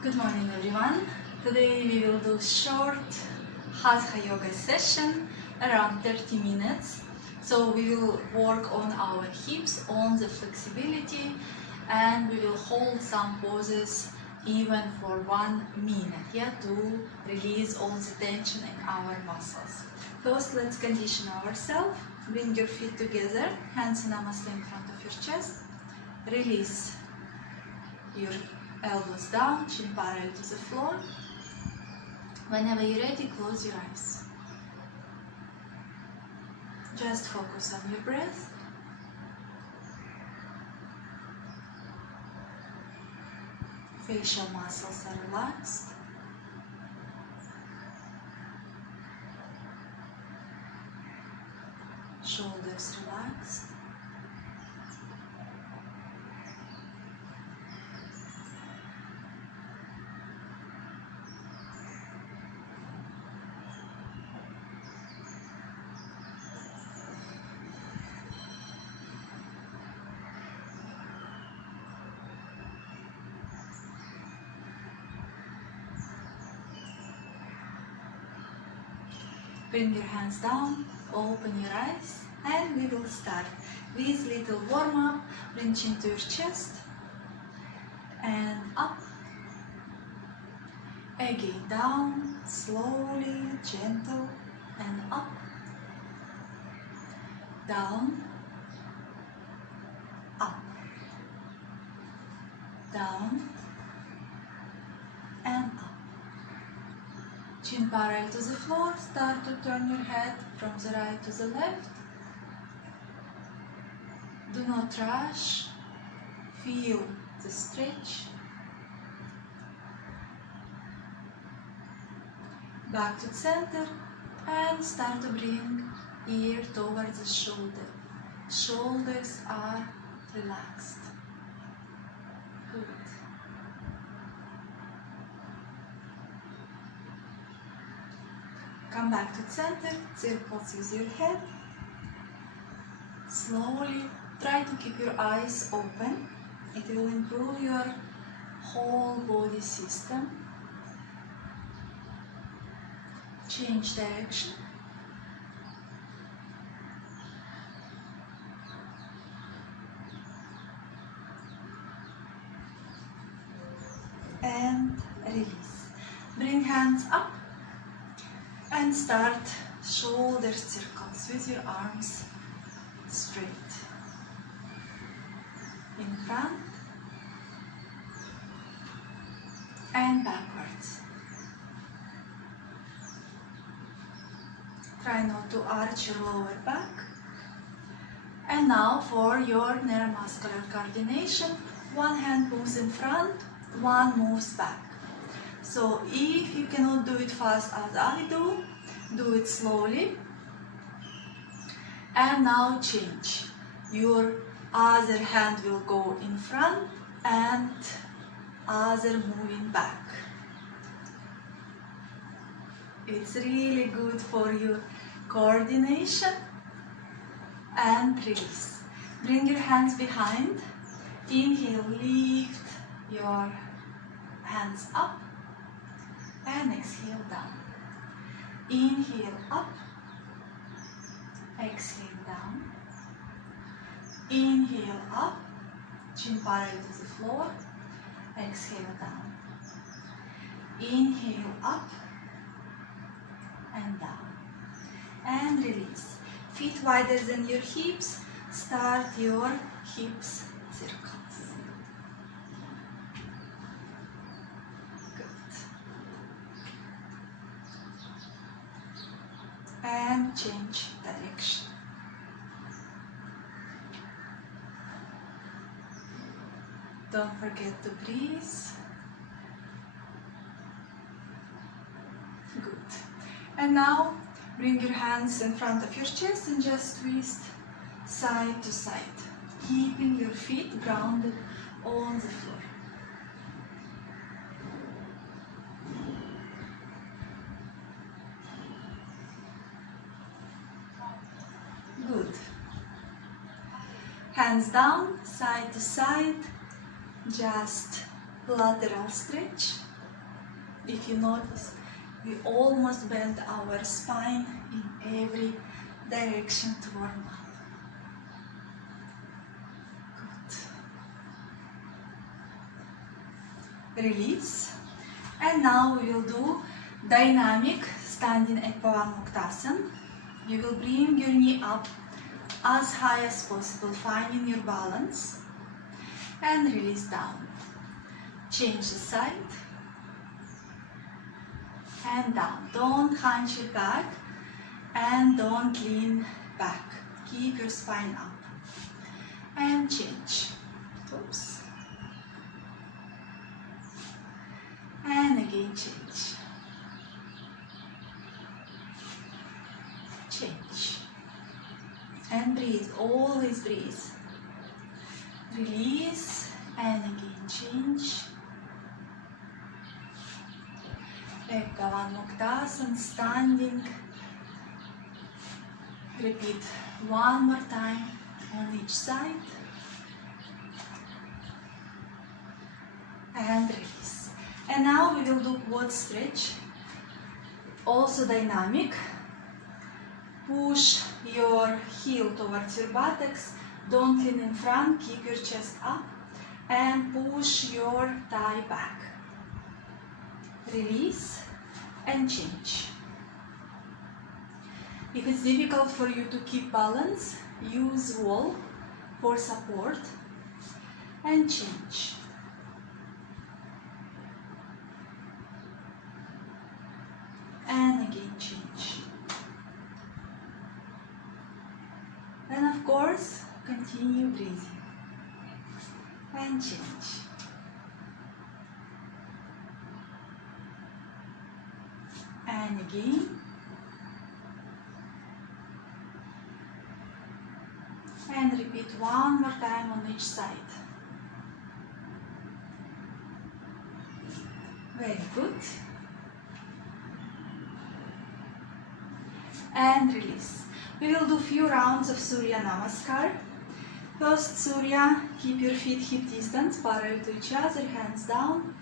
Good morning everyone. Today we will do short Hatha Yoga session around 30 minutes. So we will work on our hips, on the flexibility, and we will hold some poses even for 1 minute, to release all the tension in our muscles. First, let's condition ourselves. Bring your feet together, hands in namaste in front of your chest. Release your elbows down, chin parallel to the floor. Whenever you're ready, close your eyes. Just focus on your breath. Facial muscles are relaxed. Shoulders relaxed. Bring your hands down, open your eyes, and we will start with little warm-up. Bring chin to your chest and up. Again down, slowly, gentle, and up. Down, up, down, and up. Chin parallel to the floor. Start to turn your head from the right to the left. Do not rush. Feel the stretch. Back to center and start to bring ear towards the shoulder. Shoulders are relaxed. Good. Come back to center, circles with your head. Slowly try to keep your eyes open. It will improve your whole body system. Change direction. And release. Bring hands up. And start shoulder circles with your arms straight. In front and backwards. Try not to arch your lower back. And now for your neuromuscular coordination, one hand moves in front, one moves back. So if you cannot do it fast as I do it slowly. And now change. Your other hand will go in front and other moving back. It's really good for your coordination. And release. Bring your hands behind. Inhale, lift your hands up. And exhale down. Inhale up. Exhale down. Inhale up. Chin parallel to the floor. Exhale down. Inhale up and down. And release. Feet wider than your hips. Start your hips circles. And change direction. Don't forget to breathe. Good. And now bring your hands in front of your chest and just twist side to side, keeping your feet grounded on the floor. Good. Hands down, side to side, just lateral stretch. if you notice, we almost bend our spine in every direction to warm up. Good. Release. And now we will do dynamic standing at Pavanmuktasan. You will bring your knee up as high as possible, finding your balance, and release down. Change the side and down. Don't hunch your back and don't lean back. Keep your spine up and change. Oops. And again change. Change. And breathe, always breathe. Release and again change. Back Pavanmuktasan, standing. Repeat one more time on each side. And release. And now we will do quad stretch. Also dynamic. Push your heel towards your buttocks. Don't lean in front, keep your chest up. And push your thigh back. Release and change. If it's difficult for you to keep balance, use wall for support and change. And again change. And of course, continue breathing and change. And again. And repeat one more time on each side. Very good. And release. We will do few rounds of Surya Namaskar. First Surya, keep your feet hip distance, parallel to each other, hands down.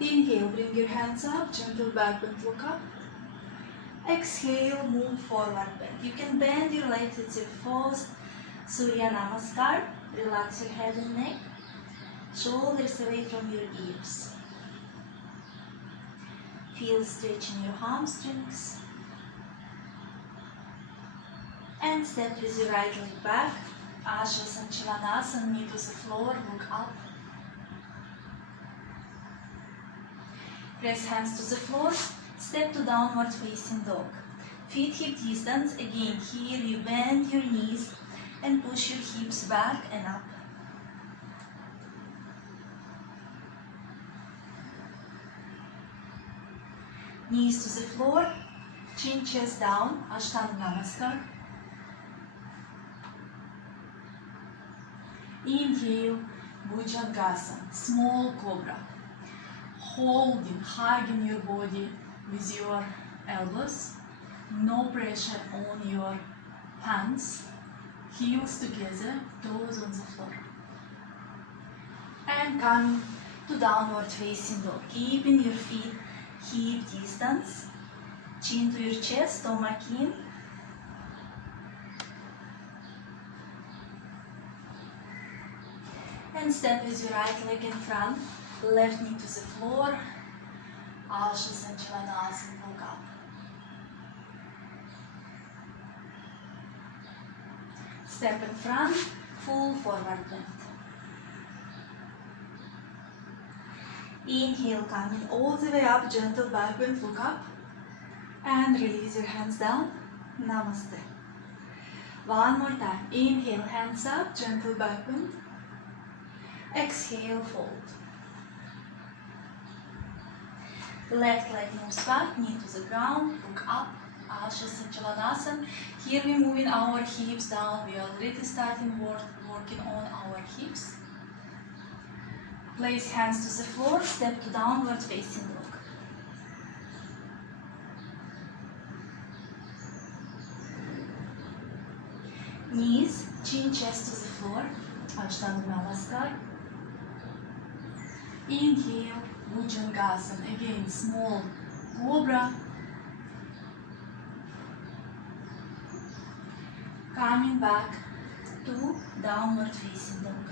Inhale, bring your hands up, gentle back bend, look up. Exhale, move forward bend. You can bend your legs, it's your first Surya Namaskar. Relax your head and neck, shoulders away from your ears. Feel stretch in your hamstrings. And step with your right leg back, Asana Chalanasana, knee to the floor, look up. Press hands to the floor, step to downward facing dog. Feet hip distance, again here you bend your knees and push your hips back and up. Knees to the floor, chin chest down, Ashtanga Namaskar. Inhale, Bhujangasana, small cobra. Holding, hugging your body with your elbows. No pressure on your hands. Heels together, toes on the floor. And coming to downward facing dog. Keeping your feet hip distance. Chin to your chest, stomach in. And step with your right leg in front, left knee to the floor, Asana Chalanasana, look up. Step in front, full forward bend. Inhale, coming all the way up, gentle back bend, look up. And release your hands down, Namaste. One more time, inhale, hands up, gentle back bend. Exhale, fold. Left leg moves back, knee to the ground, look up, Asana Chalanasana. Here we're moving our hips down, we are already starting working on our hips. Place hands to the floor, step to downward facing dog. Knees, chin, chest to the floor, Ashtanga Namaskar. Inhale, Bhujangasana. Again, small cobra. Coming back to downward facing dog.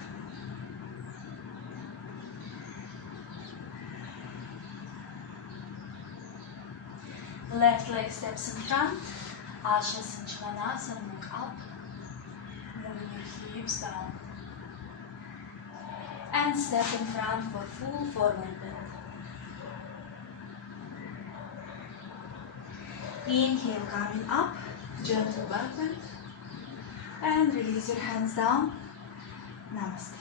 Left leg steps in front. Ashes and Svanasana. Look up. Moving your hips down. And step in front for full forward bend. Inhale, coming up, gentle back bend. And release your hands down. Namaste.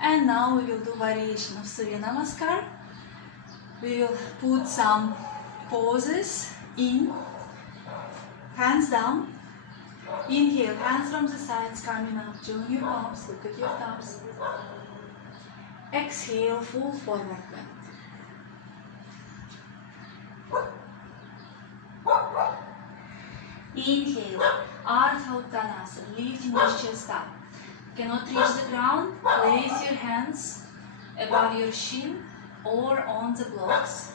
And now we will do variation of Surya Namaskar. We will put some poses in, hands down. Inhale, hands from the sides coming up, join your palms, look at your thumbs. Exhale, full forward bend. Inhale, Ardha Uttanasana, lifting your chest up. Cannot reach the ground, place your hands above your shin or on the blocks.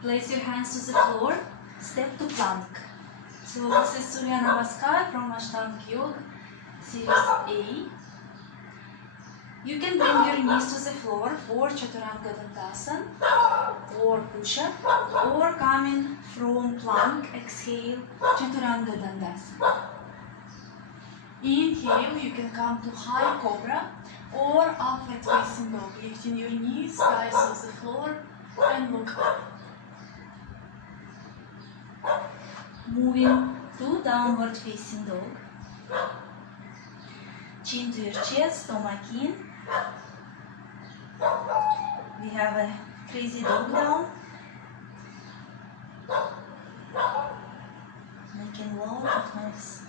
Place your hands to the floor, step to plank. So this is Surya Namaskar from Ashtanga Yoga, Series A. You can bring your knees to the floor for Chaturanga Dandasana or push-up, or coming from plank, exhale, Chaturanga Dandasana. Inhale, you can come to high cobra or upward facing dog, lifting your knees, thighs to the floor and look up. Moving to downward facing dog. Chin to your chest, stomach in. We have a crazy dog down. Making a lot of noise.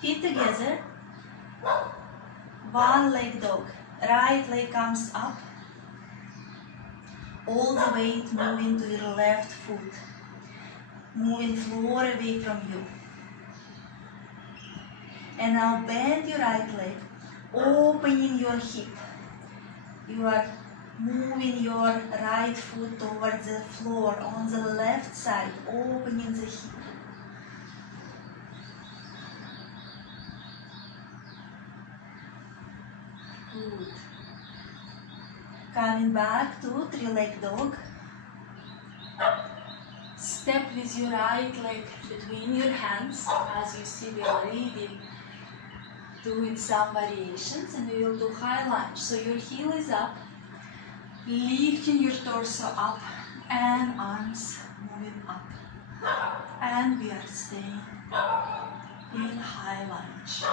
Feet together. One leg dog. Right leg comes up. All the weight moving to your left foot. Moving floor away from you. And now bend your right leg, opening your hip. You are moving your right foot towards the floor on the left side, opening the hip. Good. Coming back to three-leg dog. Step with your right leg between your hands. As you see, we are already doing some variations, and we will do high lunge. So your heel is up, lifting your torso up and arms moving up. And we are staying in high lunge.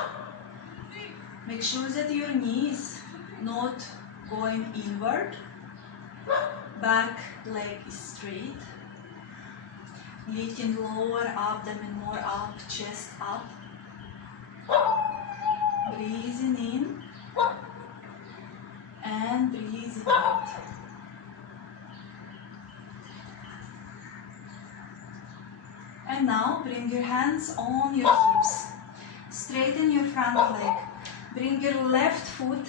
Make sure that your knee is not going inward. Back leg is straight. Lifting lower abdomen more up, chest up. Breathing in and breathing out. And now bring your hands on your hips. Straighten your front leg. Bring your left foot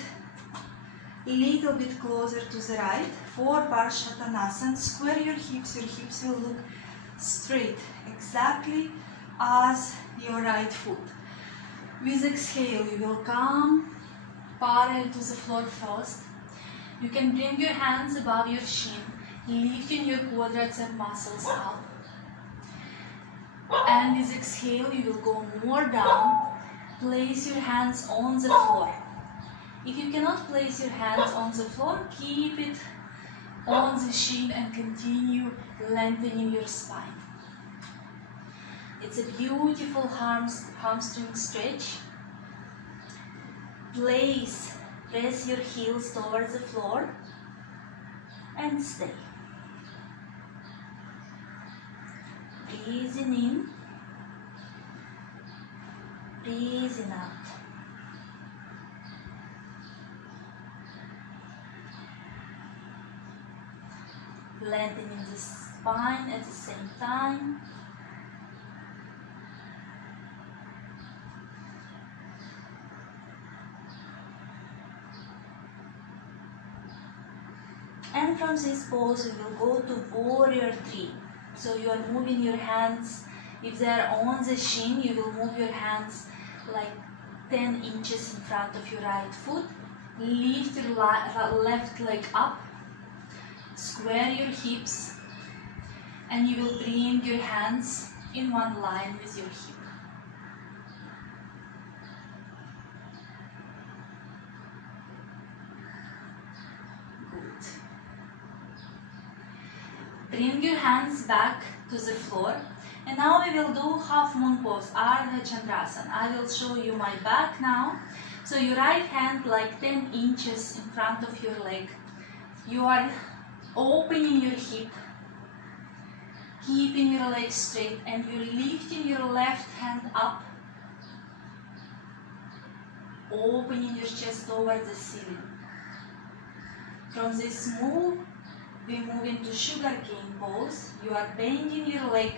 a little bit closer to the right for Parshattanasana. Square your hips will look straight, exactly as your right foot. With exhale, you will come parallel to the floor first. You can bring your hands above your shin, lifting your quadriceps muscles up. And with exhale, you will go more down. Place your hands on the floor. If you cannot place your hands on the floor, keep it on the shin and continue lengthening your spine. It's a beautiful hamstring stretch. Press your heels towards the floor and stay. Breathing in, breathing out. Lengthening the spine at the same time. And from this pose, we will go to warrior 3. So you are moving your hands. If they are on the shin, you will move your hands like 10 inches in front of your right foot. Lift your left leg up. Square your hips. And you will bring your hands in one line with your hip. Good. Bring your hands back to the floor. And now we will do half moon pose, Ardha Chandrasana. I will show you my back now. So your right hand like 10 inches in front of your leg. You are opening your hip, keeping your legs straight, and you're lifting your left hand up, opening your chest towards the ceiling. From this move, we move into sugarcane pose. You are bending your leg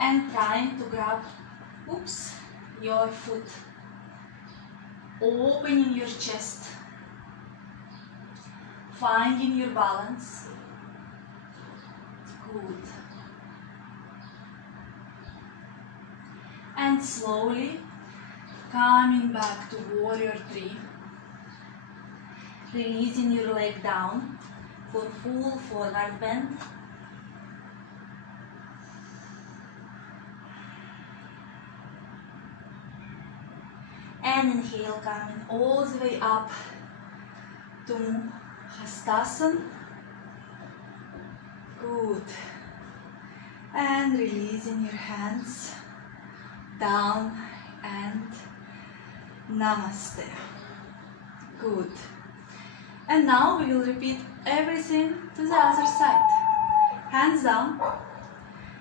and trying to grab, your foot. Opening your chest. Finding your balance. Good. And slowly coming back to warrior 3. Releasing your leg down for full forward bend. And inhale, coming all the way up to Hastasana. Good. And releasing your hands down and Namaste. Good. And now we will repeat everything to the other side. Hands down.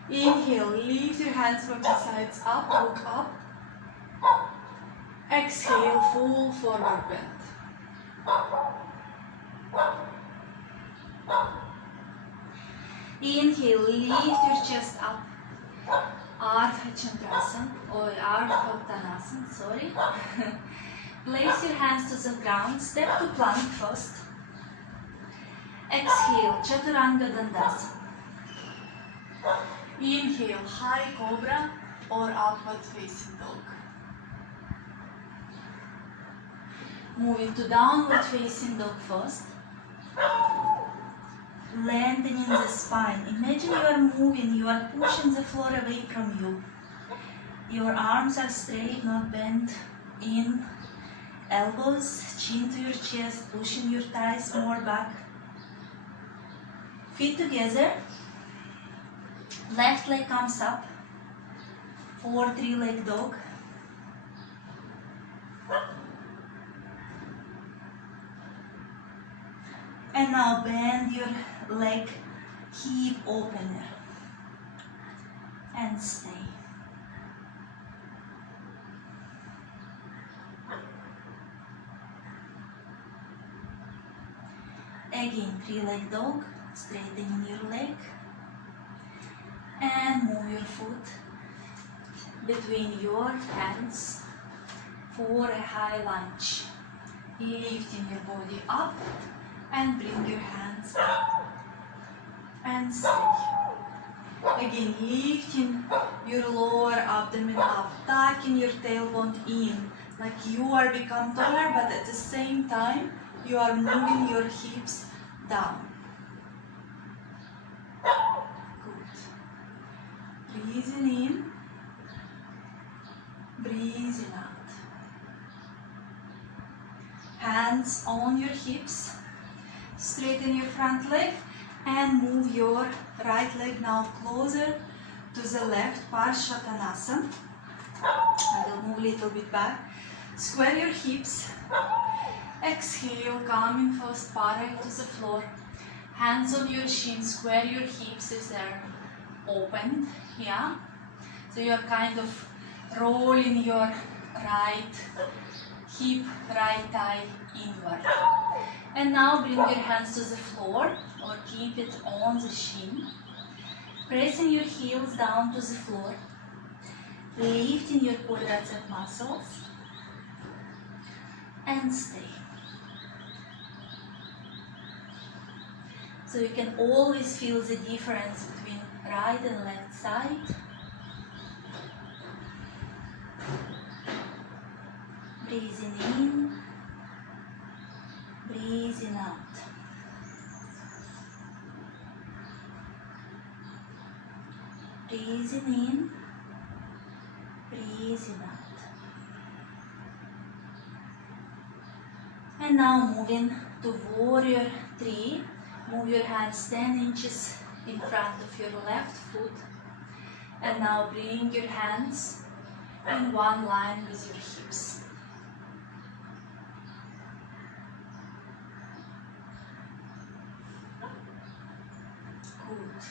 Inhale, lift your hands from the sides up, look up. Exhale, full forward bend. Inhale, lift your chest up. Ardha Chandrasana or Ardha Uttanasana, sorry. Place your hands to the ground, step to plank first. Exhale, Chaturanga Dandasana. Inhale, High Cobra or Upward Facing Dog. Moving to Downward Facing Dog first. Lengthening the spine. Imagine you are moving, you are pushing the floor away from you. Your arms are straight, not bent in. Elbows, chin to your chest, pushing your thighs more back. Feet together. Left leg comes up. 4 3-leg dog. And now bend your leg, hip opener. And stay. Again, 3-leg dog, straightening your leg. And move your foot between your hands for a high lunge. Lifting your body up and bring your hands up. And stay. Again, lifting your lower abdomen up, tucking your tailbone in, like you are become taller, but at the same time, you are moving your hips down. Good. Breathing in, breathing out. Hands on your hips. Straighten your front leg and move your right leg now closer to the left, Parsvattanasana. I will move a little bit back. Square your hips. Exhale, coming first parallel to the floor. Hands on your shins, square your hips if they're open. Yeah? So you're kind of rolling your right hip, right thigh inward. And now bring your hands to the floor or keep it on the shin. Pressing your heels down to the floor. Lifting your quadricep muscles. And stay. So you can always feel the difference between right and left side. Breathing in, breathing out. Breathing in, breathing out. And now moving to warrior 3. Move your hands 10 inches in front of your left foot. And now bring your hands in one line with your hips. Good.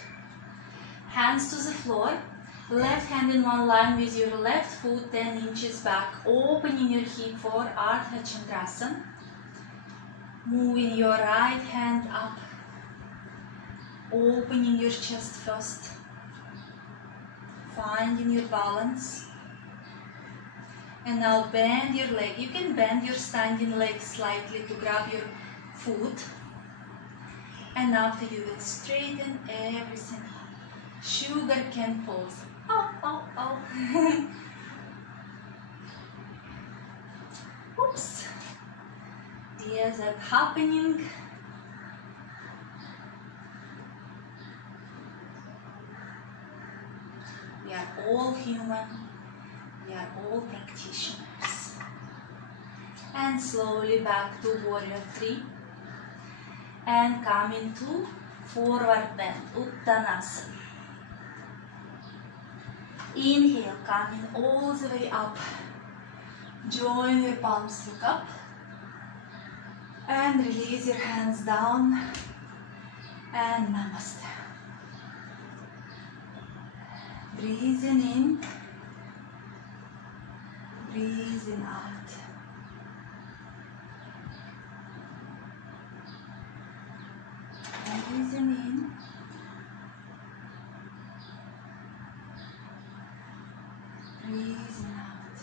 Hands to the floor. Left hand in one line with your left foot 10 inches back, opening your hip for Ardha Chandrasana. Moving your right hand up, opening your chest first, finding your balance. And now bend your leg. You can bend your standing leg slightly to grab your foot. And after you will straighten everything up. Sugar cane pose. Oh, oh, oh. Oops. Yes, that's happening. We are all human. We are all practitioners. And slowly back to warrior 3. And coming to forward bend, Uttanasana. Inhale, coming all the way up. Join your palms, look up. And release your hands down. And namaste. Breathing in. Breathing out. Breathing in. Breathing out.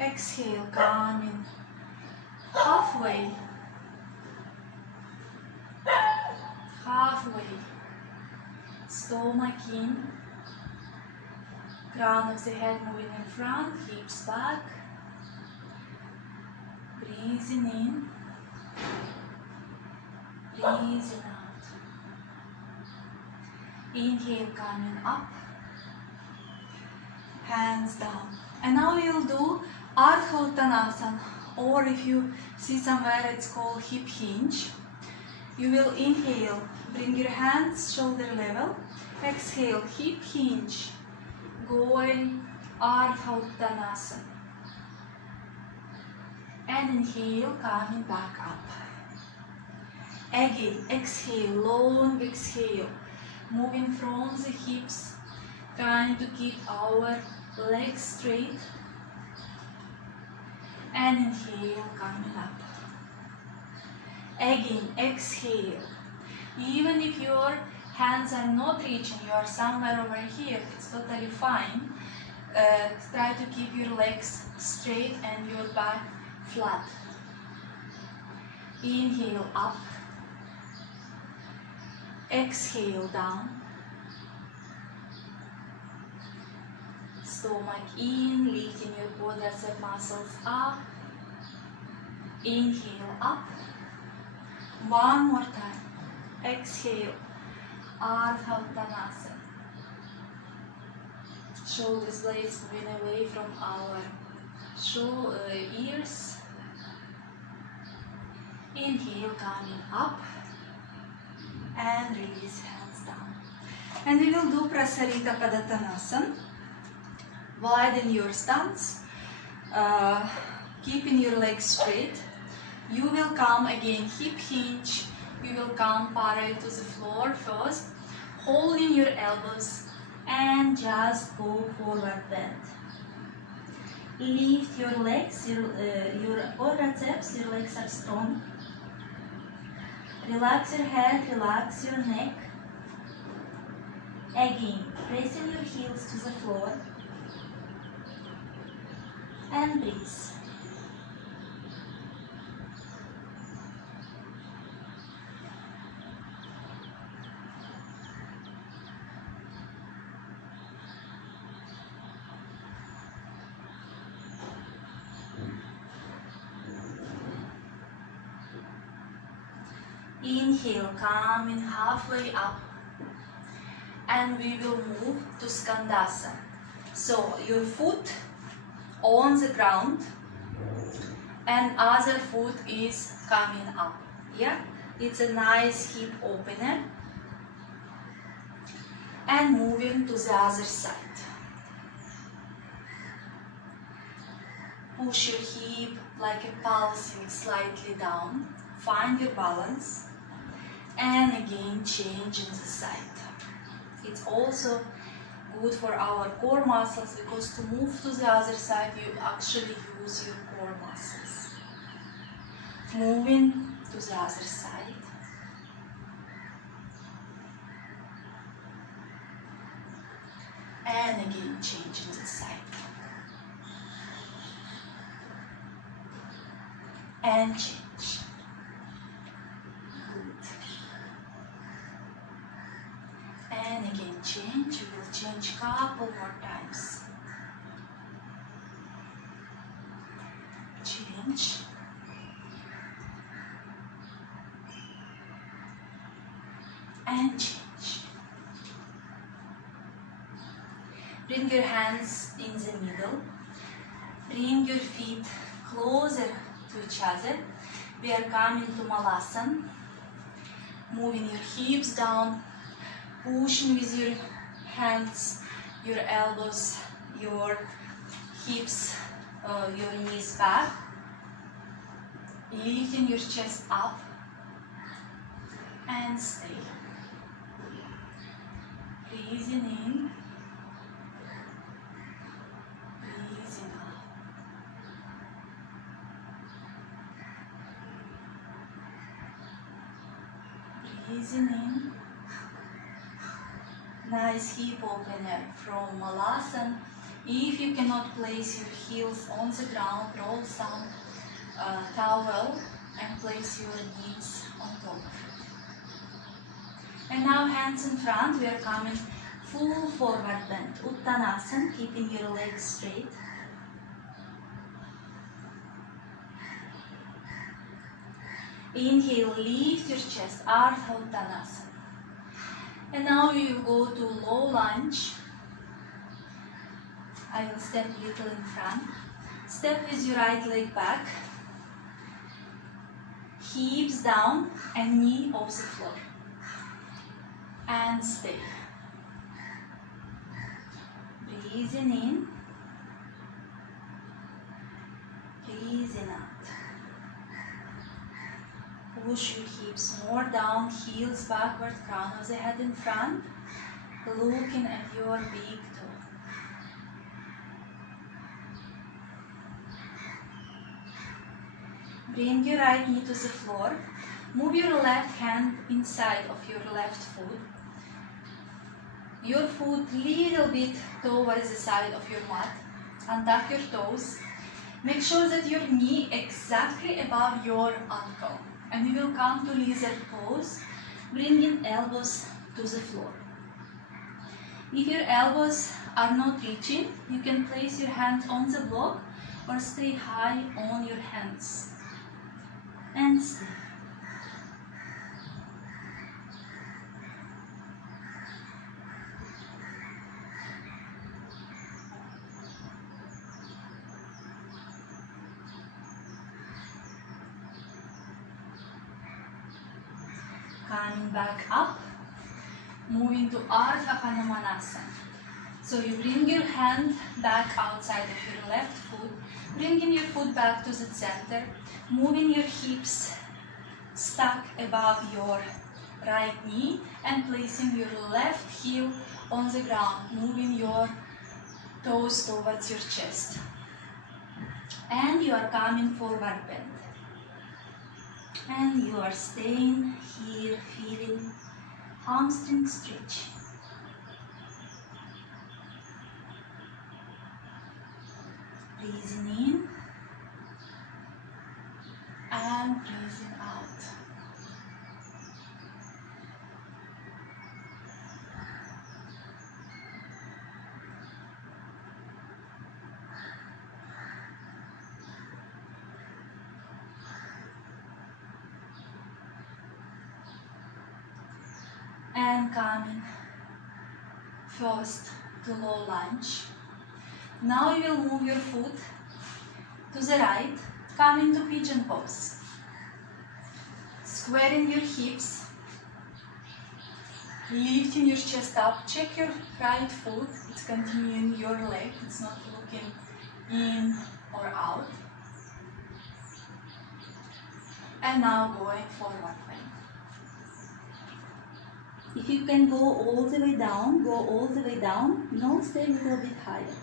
Exhale, coming halfway. Halfway. Stomach in. Crown of the head moving in front, hips back. Breathing in. Breathing out. Inhale, coming up. Hands down. And now we'll do Ardha Uttanasana, or if you see somewhere it's called hip hinge. You will inhale, bring your hands shoulder level. Exhale, hip hinge. Going Ardha Uttanasana. And inhale, coming back up. Again, exhale, long exhale. Moving from the hips, trying to keep our legs straight. And inhale, coming up. Again, exhale. Even if your hands are not reaching, you are somewhere over here, it's totally fine. Try to keep your legs straight and your back flat. Inhale, up. Exhale, down. Stomach in, lifting your quadricep muscles up. Inhale, up. One more time. Exhale. Ardha Uttanasana. Shoulders blades moving away from our ears. Inhale, coming up. And release, hands down. And we will do Prasarita Padottanasana. Widen your stance, keeping your legs straight. You will come again hip hinge. You will come parallel to the floor first, holding your elbows and just go forward bend. Lift your legs, your quadriceps, your legs are strong. Relax your head, relax your neck. Again, pressing your heels to the floor. And breathe. Inhale, coming halfway up, and we will move to Skandasana. So your foot on the ground and other foot is coming up. Yeah, it's a nice hip opener. And moving to the other side. Push your hip like a pulsing slightly down. Find your balance. And again changing the side. It's also good for our core muscles because to move to the other side you actually use your core muscles. Moving to the other side. And again changing the side. And change. Good. And again change. We will change couple more times. Change. And change. Bring your hands in the middle. Bring your feet closer to each other. We are coming to Malasana. Moving your hips down. Pushing with your hands, your elbows, your hips, your knees back. Lifting your chest up. And stay. Breathing in. Breathing in. Nice hip opener from Malasana. If you cannot place your heels on the ground, roll some towel and place your knees on top of it. And now hands in front, we are coming full forward bend. Uttanasana, keeping your legs straight. Inhale, lift your chest, Ardha Uttanasana. And now you go to low lunge. I will step a little in front. Step with your right leg back. Hips down and knee off the floor. And stay. Breathing in. Breathing out. Push your hips more down, heels backward, crown of the head in front, looking at your big toe. Bring your right knee to the floor. Move your left hand inside of your left foot. Your foot little bit towards the side of your mat. Untuck your toes. Make sure that your knee exactly above your ankle. And we will come to lizard pose, bringing elbows to the floor. If your elbows are not reaching, you can place your hands on the block or stay high on your hands. And stay. Coming back up, moving to Ardha Hanumanasana. So you bring your hand back outside of your left foot, bringing your foot back to the center, moving your hips stuck above your right knee and placing your left heel on the ground, moving your toes towards your chest. And you are coming forward bend. And you are staying here, feeling hamstring stretch. Breathing in and breathing out. and coming first to low lunge. Now you will move your foot to the right, come into pigeon pose. Squaring your hips, lifting your chest up. Check your right foot, it's continuing your leg, it's not looking in or out. And now going forward. If you can go all the way down, go all the way down. No, stay a little bit higher.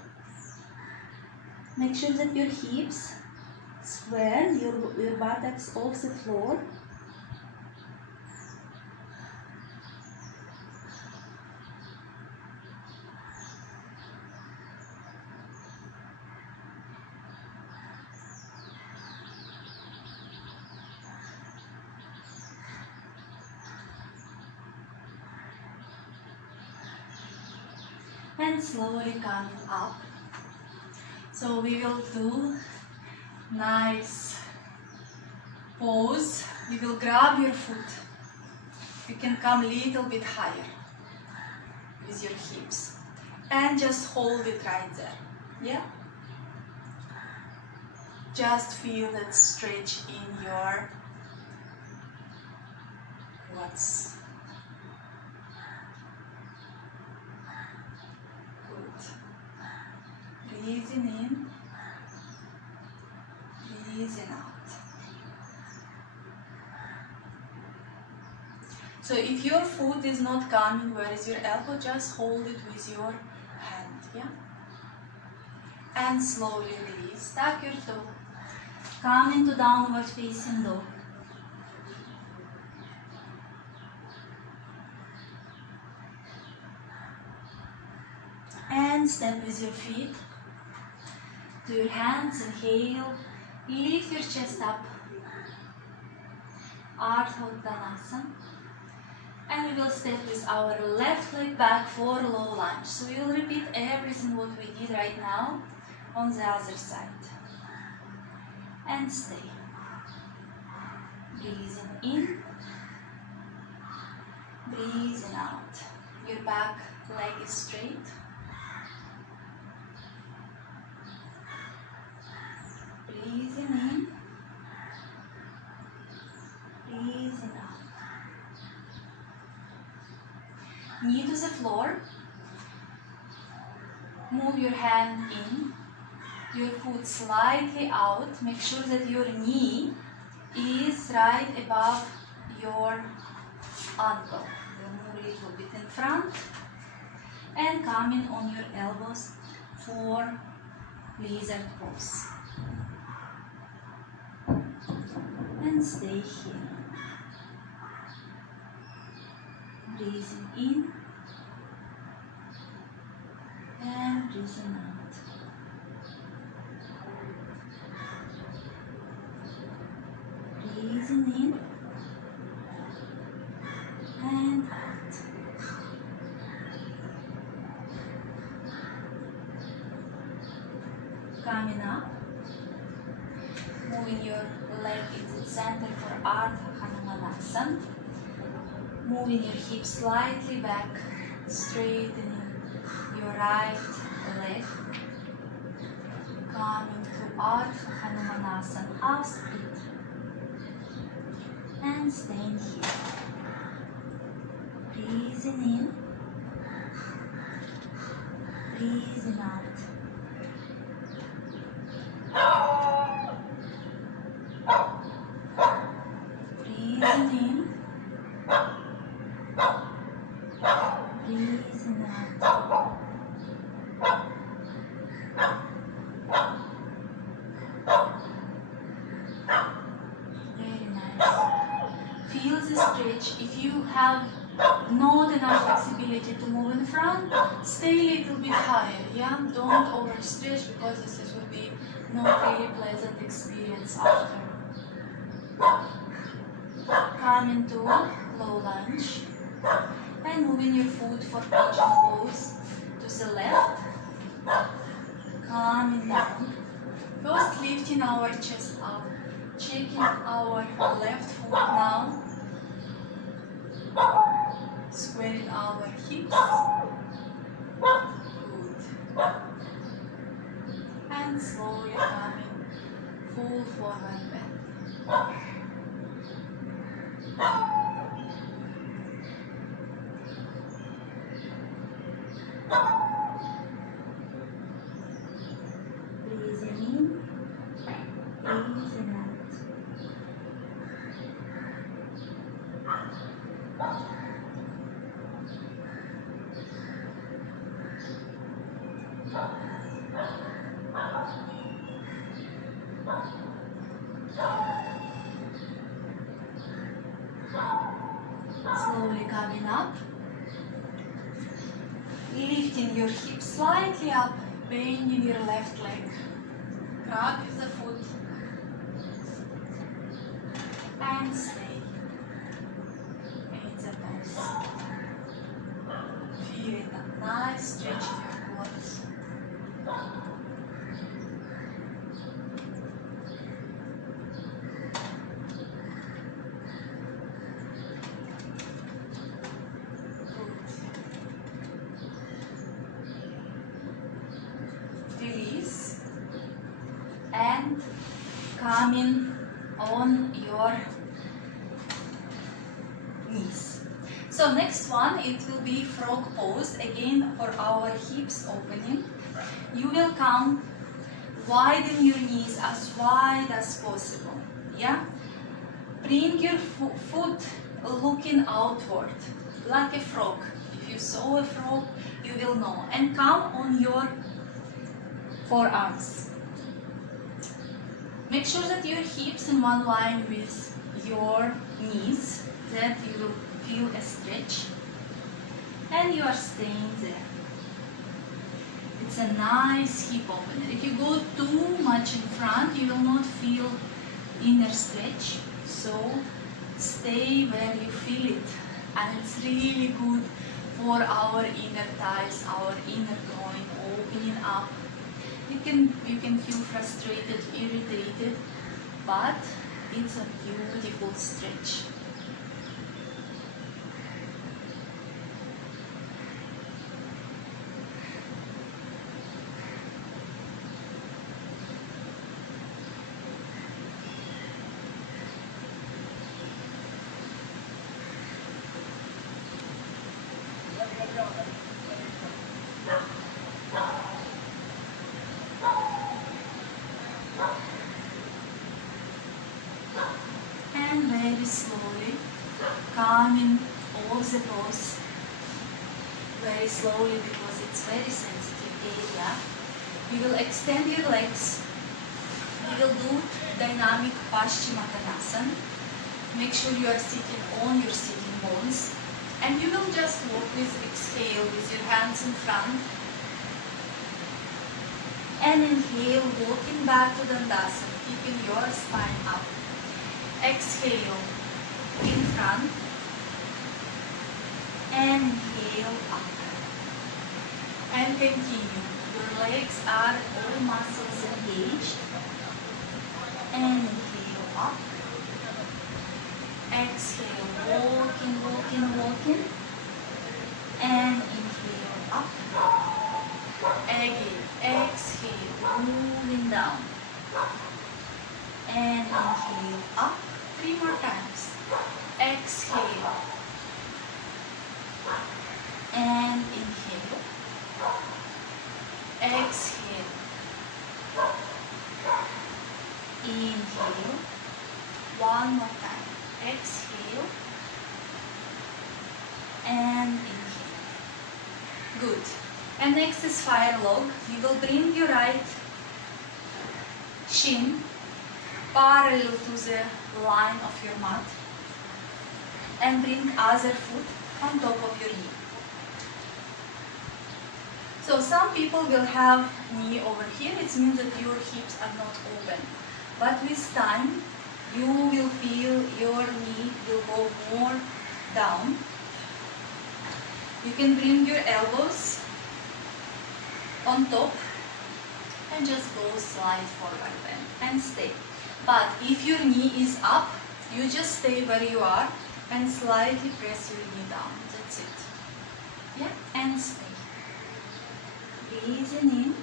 Make sure that your hips square, your buttocks off the floor. And slowly coming up. So we will do nice pose. We will grab your foot. You can come a little bit higher with your hips. And just hold it right there. Yeah? Just feel that stretch in your quads. Breathing in, breathing out. So if your foot is not coming, where is your elbow? Just hold it with your hand, yeah? And slowly release. Tuck your toe. Come into downward facing dog. And step with your feet to your hands, inhale, lift your chest up, Ardha Uttanasana, and we will step with our left leg back for low lunge. So we will repeat everything what we did right now on the other side. And stay. Breathing in, breathing out. Your back leg is straight. Breathing in, breathing out. Knee to the floor. Move your hand in, your foot slightly out. Make sure that your knee is right above your ankle. You'll move a little bit in front and coming on your elbows for lizard pose. And stay here. Breathing in and breathing out. Breathing in and out. Coming up. Moving your leg into the center for Ardha Hanumanasana. Moving your hips slightly back, straightening your right leg. Coming to Ardha Hanumanasana, half split. And staying here. Breathing in, breathing out. Breathing in, breathing out. Very nice. Feel the stretch. If you have not enough flexibility to move in front, stay a little bit higher, yeah? Don't overstretch because this will be not really pleasant experience after. Come into low lunge and moving your foot for pigeon pose to the left, coming down. First lifting our chest up, checking our left foot now. Squaring our hips. Good. And slowly coming full forward bend. Breathing in, breathing out. Slowly coming up, lifting your hips slightly up, bending your left leg, grab the foot and stay in the pose. Feeling a nice stretch in your quads. Release and coming on your knees. So next one, it will be frog pose, again for our hips opening. You will come, widen your knees as wide as possible. Yeah, bring your foot looking outward like a frog. If you saw a frog, you will know. And come on your forearms. Make sure that your hips in one line with your knees, that you will feel a stretch, and you are staying there. It's a nice hip opener. If you go too much in front, you will not feel inner stretch. So stay where you feel it, and it's really good for our inner thighs, our inner groin, opening up. You can feel frustrated, irritated, but it's a beautiful stretch. And very slowly coming all the pose, very slowly because it's very sensitive area. You will extend your legs. You will do dynamic Paschimottanasana. Make sure you are sitting on your sitting bones. And you will just walk with exhale with your hands in front. And inhale, walking back to Dandasana, keeping your spine up. Exhale in front. And inhale up. And continue. Your legs are all muscles engaged. And inhale up. Exhale, walking, walking, walking. And inhale up. Again, exhale, moving down. And inhale up. 3 more times. Exhale. And inhale. Exhale. Inhale. 1 more time. Exhale. And inhale. Good. And next is fire log. You will bring your right shin parallel to the line of your mat and bring other foot on top of your knee. So some people will have knee over here. It means that your hips are not open. But with time, you will feel your knee will go more down. You can bring your elbows on top and just go slide forward and stay. But if your knee is up, you just stay where you are and slightly press your knee down. That's That's it. Yeah, and stay. Breathing in,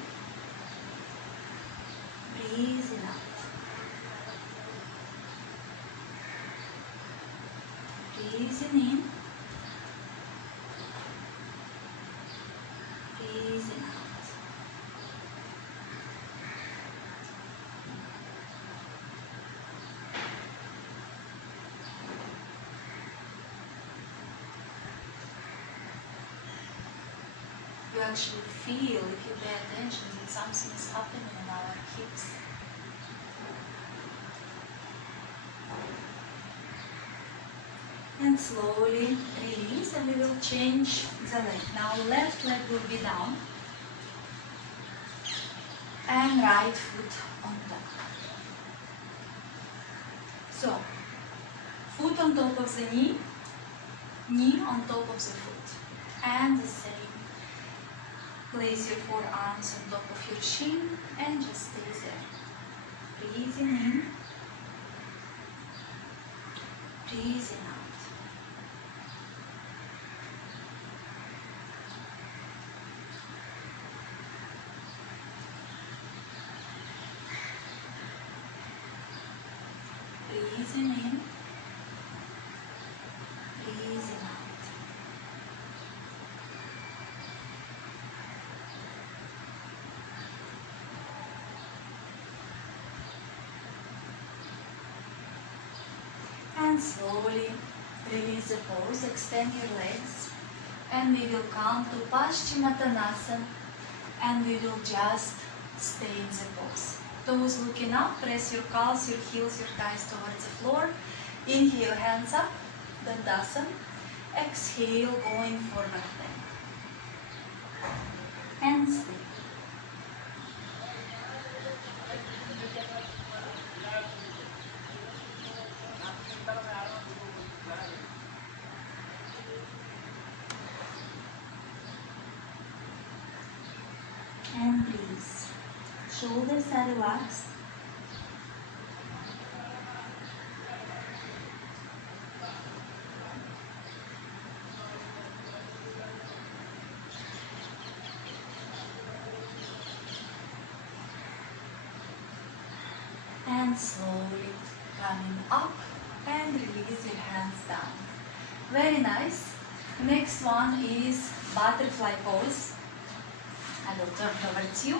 breathing out. Breathing in, breathing out. You actually feel, if you pay attention, that something is happening in our hips. And slowly release, and we will change the leg. Now left leg will be down and right foot on top. So, foot on top of the knee, knee on top of the foot. And the same. Place your forearms on top of your shin and just stay there. Breathing in, breathing out. Breathing in, breathing out. And slowly release the pose, extend your legs, and we will come to Paschimottanasana, and we will just stay in the pose. Toes looking up, press your calves, your heels, your thighs towards the floor. Inhale, hands up, Dandasana. Exhale, going forward bend. And stay. And breathe. Shoulders are relaxed. And slowly coming up and release your hands down. Very nice. Next one is butterfly pose. I will turn towards you.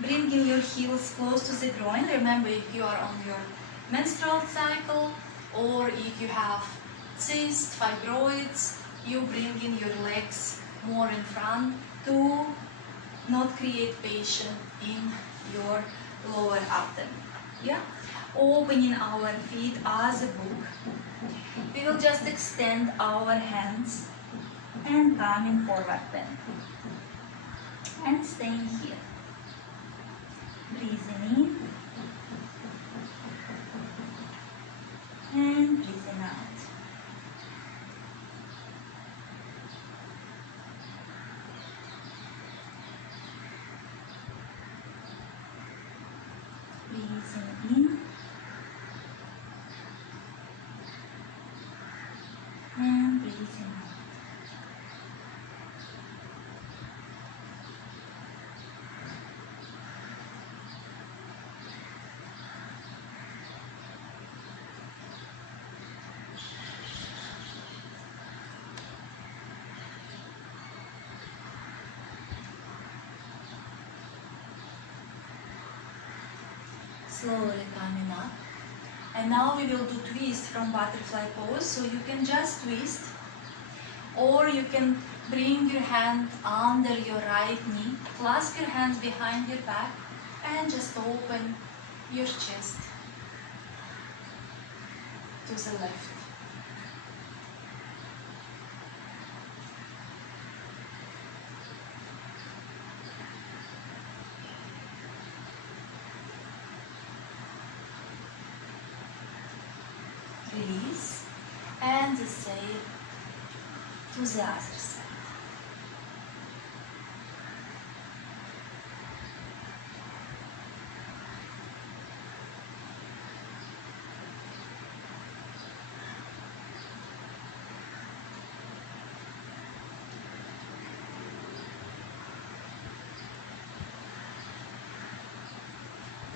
Bringing your heels close to the groin. Remember, if you are on your menstrual cycle or if you have cysts, fibroids, you bring in your legs more in front to not create pain in your lower abdomen. Yeah? Opening our feet as a book. We will just extend our hands and coming forward bend. And staying here. Breathing in and breathing out. Breathing in and breathing out. Slowly coming up. And now we will do twist from butterfly pose. So you can just twist, or you can bring your hand under your right knee, clasp your hands behind your back, and just open your chest to the left. Release, and the same to the other side.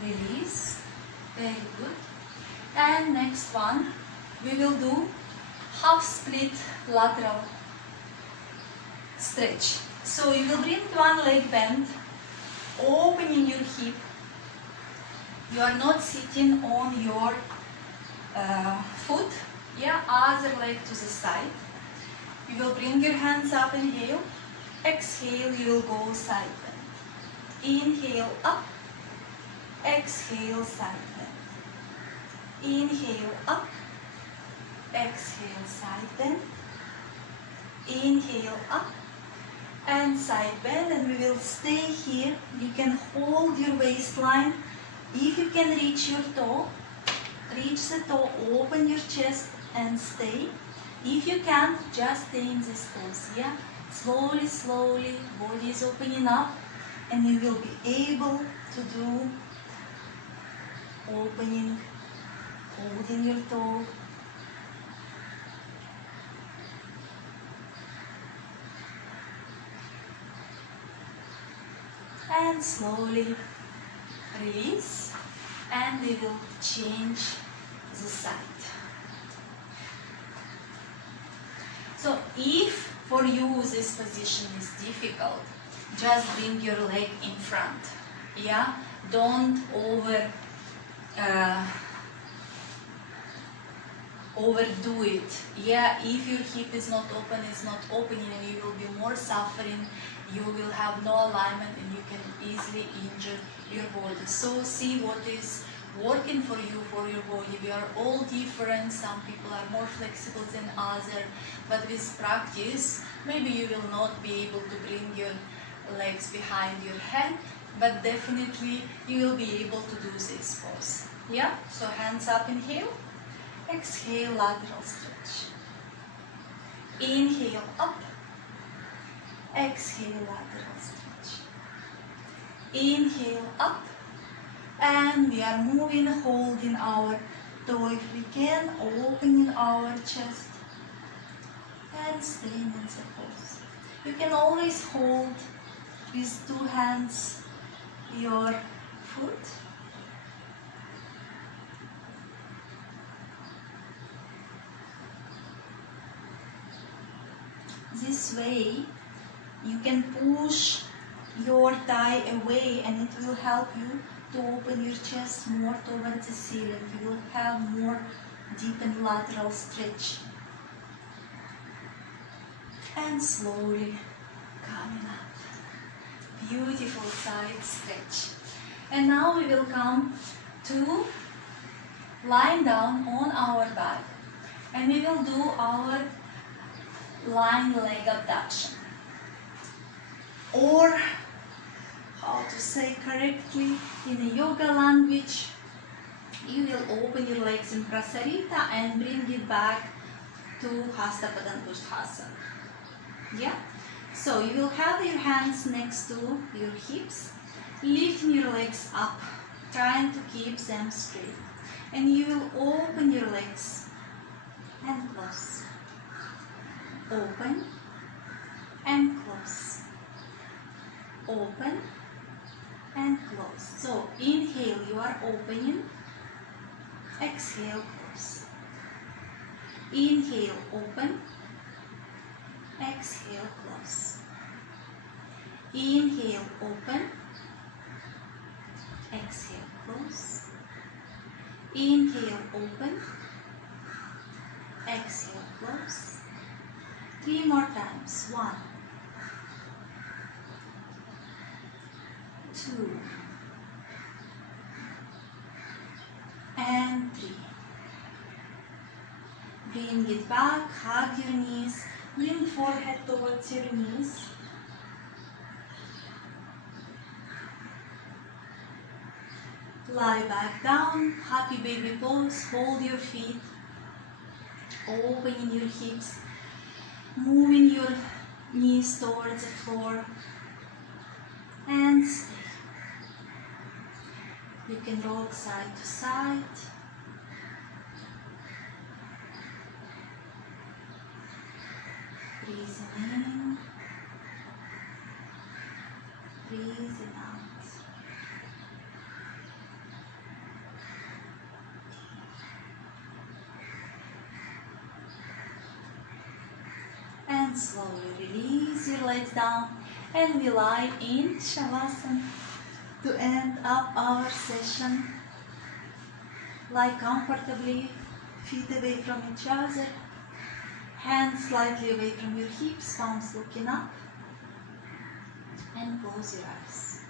release. Very good. And next one, we will do half split lateral stretch. So you will bring one leg bent, opening your hip. You are not sitting on your foot, yeah, other leg to the side. You will bring your hands up, inhale. Exhale, you will go side bend. Inhale up. Exhale, side bend. Inhale up. Exhale, side bend. Inhale up and side bend, and we will stay here. You can hold your waistline. If you can reach your toe, reach the toe, open your chest and stay. If you can't, just stay in this pose, yeah? Slowly, slowly, body is opening up, and you will be able to do opening, holding your toe, and slowly release, and we will change the side. So if for you this position is difficult, just bring your leg in front, yeah? Don't overdo it, yeah? If your hip is not open, it's not opening, and you will be more suffering. You will have no alignment, and you can easily injure your body. So see what is working for you, for your body. We are all different. Some people are more flexible than others, but with practice, maybe you will not be able to bring your legs behind your head, but definitely you will be able to do this pose. Yeah? So hands up, inhale. Exhale, lateral stretch. Inhale up. Exhale, lateral stretch. Inhale up. And we are moving, holding our toe if we can, opening our chest and staying in the pose. You can always hold with two hands your foot. This way you can push your thigh away, and it will help you to open your chest more towards the ceiling. You will have more deepened lateral stretch. And slowly coming up. Beautiful side stretch. And now we will come to lying down on our back, and we will do our lying leg abduction, or how to say correctly in a yoga language, you will open your legs in Prasarita and bring it back to Hasta Padangusthasana. Yeah? So you will have your hands next to your hips, lifting your legs up, trying to keep them straight. And you will open your legs and close. Open and close. Open and close. So inhale, you are opening. Exhale, close. Inhale, open. Exhale, close. Inhale, open. Exhale, close. Inhale, open. Exhale, close. 3 more times. 1, 2, and 3. Bring it back, hug your knees, bring forehead towards your knees. Lie back down, happy baby pose, hold your feet, opening your hips, moving your knees towards the floor, and stay. You can rock side to side. Breathing in, breathing out. and slowly release your legs down, and we lie in Shavasana to end up our session. Lie comfortably, feet away from each other, hands slightly away from your hips, palms looking up, and close your eyes.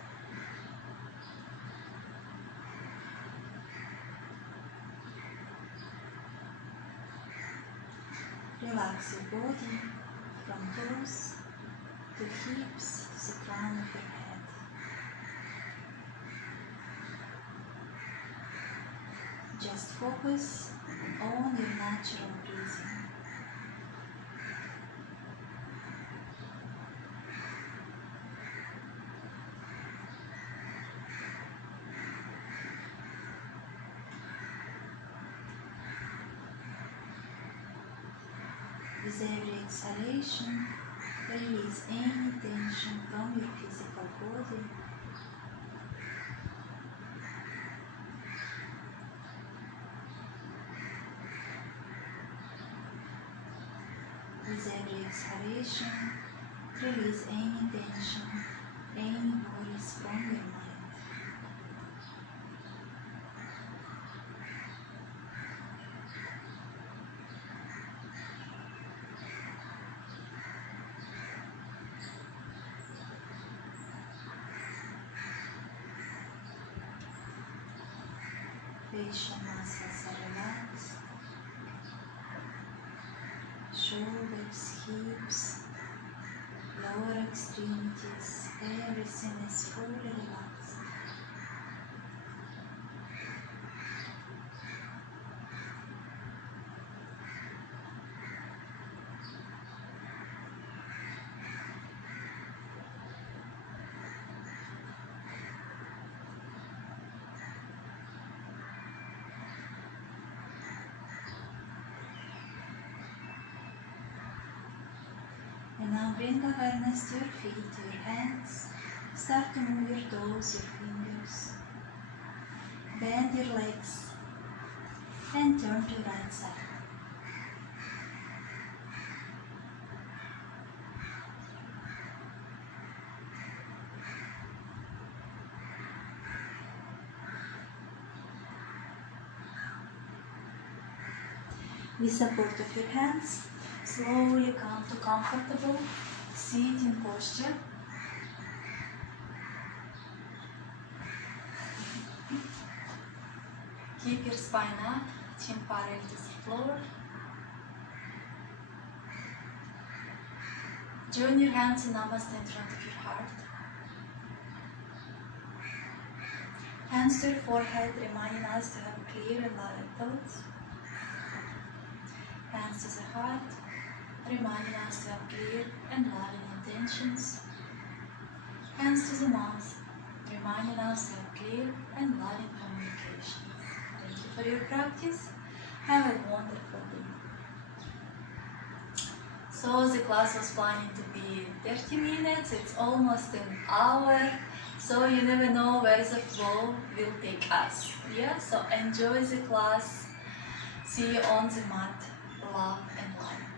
Relax your body from toes to hips to the crown of your head. Just focus on your natural breathing. With every exhalation, release any tension from your physical body. With every exhalation, release any tension, any worries from your mind. Facial muscles are relaxed. Shoulders, hips, lower extremities, everything is fully relaxed. And now bring awareness to your feet, to your hands. Start to move your toes, your fingers. Bend your legs and turn to right side. With support of your hands, slowly come to comfortable sitting posture. Keep your spine up, chin parallel to the floor. Join your hands in Namaste in front of your heart. Hands to your forehead, reminding us to have clear and loving thoughts. Hands to the heart, reminding us to have clear and loving intentions. Hands to the mouth, reminding us to have clear and loving communication. Thank you for your practice. Have a wonderful day. So the class was planning to be 30 minutes, it's almost an hour, so you never know where the flow will take us. Yeah, so enjoy the class. See you on the mat. Love and light.